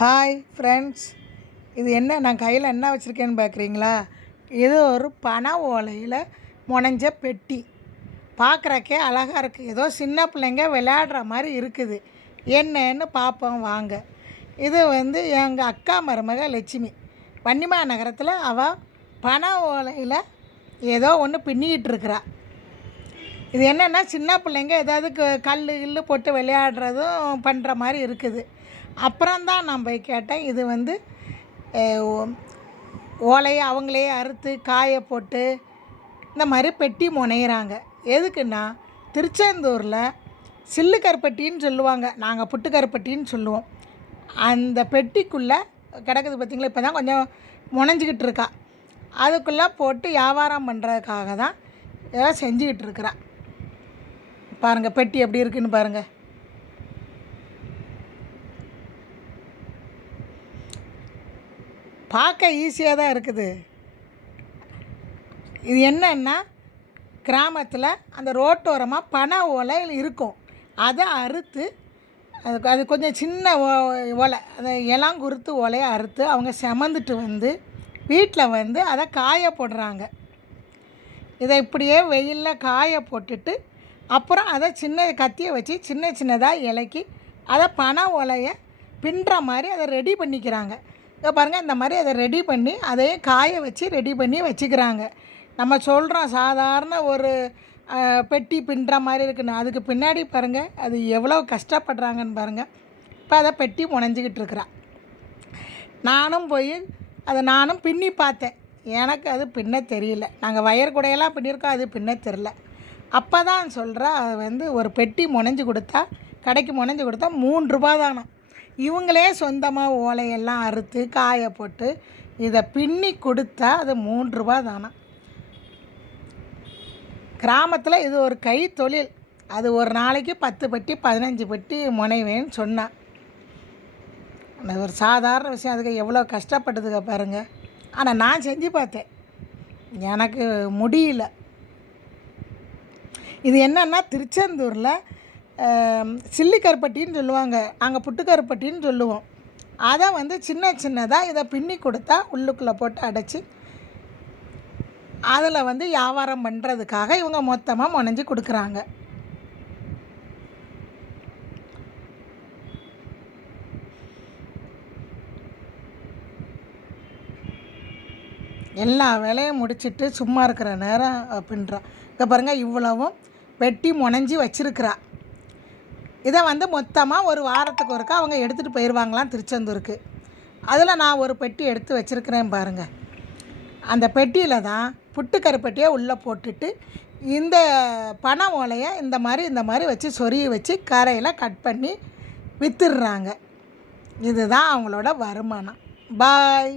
Hi friends, இது என்ன நான் கையில் என்ன வச்சுருக்கேன்னு பார்க்குறீங்களா? இது ஒரு பனை ஓலையில் முனைஞ்ச பெட்டி. பார்க்குறக்கே அழகாக இருக்குது. ஏதோ சின்ன பிள்ளைங்க விளையாடுற மாதிரி இருக்குது. என்னன்னு பார்ப்போம் வாங்க. இது எங்கள் அக்கா மருமக லட்சுமி. வன்னிமா நகரத்தில் அவள் பனை ஓலையில் ஏதோ ஒன்று பின்னிக்கிட்டு இருக்கிறா. இது என்னென்னா சின்ன பிள்ளைங்க ஏதாவது கல் கில்லு போட்டு விளையாடுறதும் பண்ணுற மாதிரி இருக்குது. அப்புறம்தான் நான் போய் கேட்டேன். இது ஓலையை அவங்களே அறுத்து காய போட்டு இந்த மாதிரி பெட்டி முனைகிறாங்க. எதுக்குன்னா திருச்செந்தூரில் சில்லு கருப்பட்டின்னு சொல்லுவாங்க, நாங்கள் புட்டு கருப்பட்டின்னு சொல்லுவோம். அந்த பெட்டிக்குள்ளே கிடக்குது பார்த்திங்களா, இப்போ தான் கொஞ்சம் முனைஞ்சிக்கிட்டு இருக்கா. அதுக்குள்ளே போட்டு வியாபாரம் பண்ணுறதுக்காக தான் ஏதோ செஞ்சுக்கிட்டு இருக்கிறா. பாருங்கள் பெட்டி எப்படி இருக்குன்னு பாருங்கள். பார்க்க ஈஸியாக தான் இருக்குது. இது என்னன்னா கிராமத்தில் அந்த ரோட்டோரமாக பனை ஓலை இருக்கும். அதை அறுத்து அது கொஞ்சம் சின்ன ஓலை, அதை இளங்குருத்து ஓலையை அறுத்து அவங்க செமந்துட்டு வீட்டில் அதை காய போடுறாங்க. இதை இப்படியே வெயிலில் காய போட்டுட்டு அப்புறம் அதை சின்ன கத்தியை வச்சு சின்ன சின்னதாக இலக்கி அதை பனை ஓலையை பின்னுற மாதிரி அதை ரெடி பண்ணிக்கிறாங்க. இதை பாருங்கள், இந்த மாதிரி அதை ரெடி பண்ணி அதையும் காய வச்சு ரெடி பண்ணி வச்சுக்கிறாங்க. நம்ம சொல்கிறோம் சாதாரண ஒரு பெட்டி பின்னுற மாதிரி இருக்குன்னு, அதுக்கு பின்னாடி பாருங்கள் அது எவ்வளோ கஷ்டப்படுறாங்கன்னு பாருங்கள். இப்போ அதை பெட்டி முனைஞ்சிக்கிட்டு இருக்கிறான். நானும் பின்னி பார்த்தேன். எனக்கு அது பின்ன தெரியல. நாங்கள் வயர் கூடையெல்லாம் பின்னிருக்கோம், அது பின்ன தெரில. அப்போ தான் சொல்கிறேன், அது ஒரு பெட்டி முனைஞ்சி கொடுத்தா, கடைக்கு முனைஞ்சி கொடுத்தா 3 ரூபா தானே. இவங்களே சொந்தமாக ஓலையெல்லாம் அறுத்து காய போட்டு இதை பின்னி கொடுத்தா அது 3 ரூபா தானே. கிராமத்தில் இது ஒரு கை தொழில். அது ஒரு நாளைக்கு 10 பெட்டி 15 பெட்டி முனைவேன்னு சொன்னான். அது ஒரு சாதாரண விஷயம். அதுக்கு எவ்வளோ கஷ்டப்பட்டதுக்கு பாருங்கள். ஆனால் நான் செஞ்சு பார்த்தேன், எனக்கு முடியல. இது என்னென்னா திருச்செந்தூரில் சில்லி கருப்பட்டின்னு சொல்லுவாங்க, நாங்கள் புட்டு கருப்பட்டின்னு சொல்லுவோம். அதை சின்ன சின்னதாக இதை பின்னி கொடுத்தா உள்ளுக்குள்ளே போட்டு அடைச்சி அதில் வியாபாரம் பண்ணுறதுக்காக இவங்க மொத்தமாக முனைஞ்சி கொடுக்குறாங்க. எல்லா வேலையும் முடிச்சுட்டு சும்மா இருக்கிற நேரம் பின்னுறான். இதை பாருங்கள், இவ்வளவும் வெட்டி முனைஞ்சி வச்சுருக்கிறா. இதை மொத்தமாக ஒரு வாரத்துக்கு ஒருக்கா அவங்க எடுத்துகிட்டு போயிடுவாங்களாம் திருச்செந்தூருக்கு. அதில் நான் ஒரு பெட்டி எடுத்து வச்சுருக்கிறேன் பாருங்கள். அந்த பெட்டியில் தான் புட்டு கருப்பட்டியை உள்ளே போட்டுட்டு இந்த பனை ஓலையை இந்த மாதிரி வச்சு சொருகி வச்சு கரையில் கட் பண்ணி விற்றுடுறாங்க. இதுதான் அவங்களோட வருமானம். பாய்.